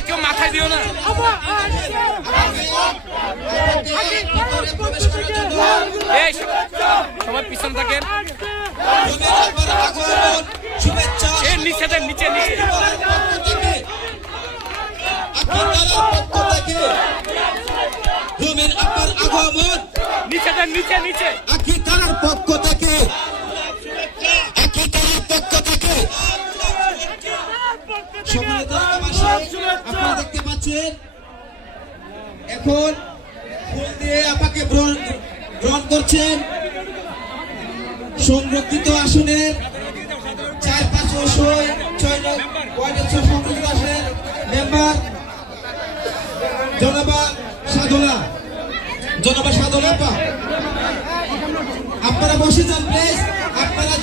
কেউ মাথায় দিও না। সবাই পিছন থাকেন। নিচে নিচে নিচে। নিচে আখি তার পক্ষ থেকে। দেখতে পাচ্ছেন, এখন ফুল দিয়ে আপাকে গ্রহণ করছেন। সংরক্ষিত আসনের চার পাঁচ ছয় ছয় সংরক্ষিত আসনের মেম্বার? জনবা সাধনা জনবা সাধনা আপা। আপনারা বসে যান প্লিজ আপনারা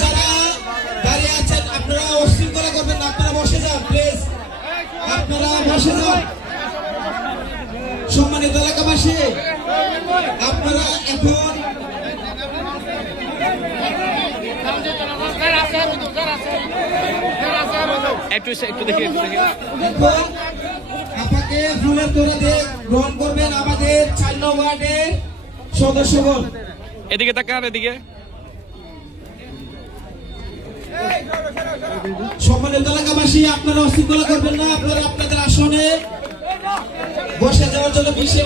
বসে সম্মানিত এলাকাবাসী আপনারা এখন একটু একটু দেখি একটু দেখি। আপনাকে ফুলের তোড়া দিয়ে গ্রহণ করবেন আমাদের চার নং ওয়ার্ডের সদস্যগণ এদিকে তাকান এদিকে। সম্মানিত এলাকাবাসী আপনারা অশৃঙ্খলা করবেন না আপনারা আপনাদের আসনে বসে যাওয়ার জন্য বিশেষ